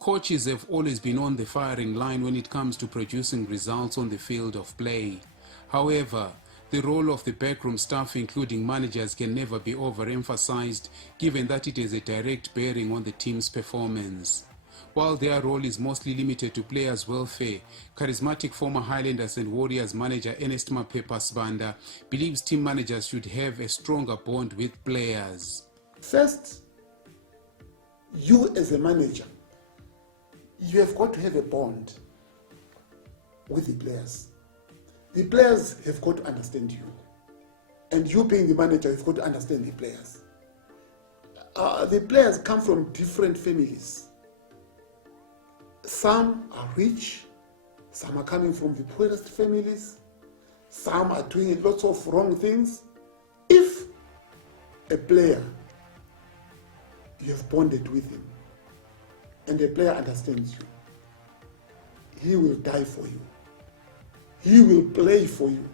Coaches have always been on the firing line when it comes to producing results on the field of play. However, the role of the backroom staff, including managers, can never be overemphasized, given that it has a direct bearing on the team's performance. While their role is mostly limited to players' welfare, charismatic former Highlanders and Warriors manager Ernest Maphepha Sibanda believes team managers should have a stronger bond with players. First, you as a manager, you have got to have a bond with the players. The players have got to understand you. And you being the manager, you've got to understand the players. The players come from different families. Some are rich, some are coming from the poorest families, some are doing lots of wrong things. If a player, you have bonded with him, and a player understands you, he will die for you. He will play for you.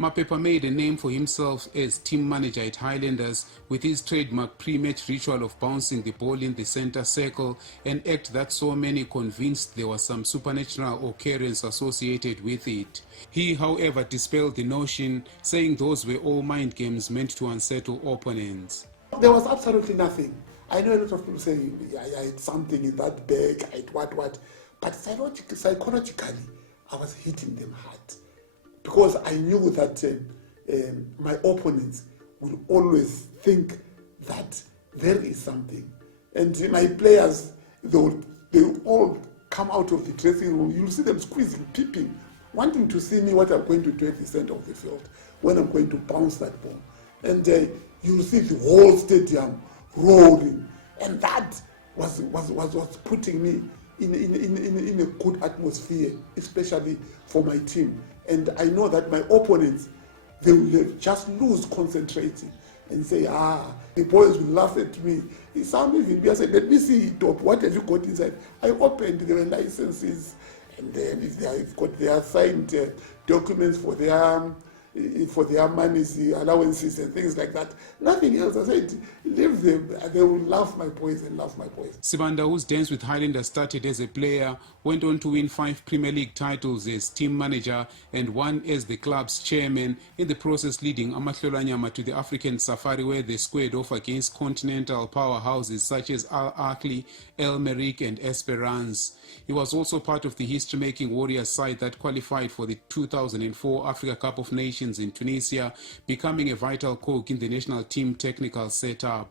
Maphepha made a name for himself as team manager at Highlanders with his trademark pre-match ritual of bouncing the ball in the center circle, an act that so many convinced there was some supernatural occurrence associated with it. He, however, dispelled the notion, saying those were all mind games meant to unsettle opponents. There was absolutely nothing. I know a lot of people say, I had something in that bag, I had what. But psychologically, I was hitting them hard. Because I knew that my opponents will always think that there is something. And my players, they will all come out of the dressing room. You'll see them squeezing, peeping, wanting to see me what I'm going to do at the center of the field, when I'm going to bounce that ball. And you'll see the whole stadium roaring. And that was putting me in a good atmosphere, especially for my team. And I know that my opponents, they will just lose concentrating and say, the boys will laugh at me. Some even I said, let me see it up. What have you got inside? I opened their licenses, and then if they've got their signed documents for their monies, allowances and things like that. Nothing else. I said, leave them. They will laugh my boys and laugh my boys. Sibanda, whose dance with Highlanders started as a player, went on to win 5 Premier League titles as team manager and 1 as the club's chairman, in the process leading Amahlelanyama to the African Safari, where they squared off against continental powerhouses such as Al Ahly, El Merreikh and Esperance. He was also part of the history-making Warriors side that qualified for the 2004 Africa Cup of Nations in Tunisia, becoming a vital cog in the national team technical setup.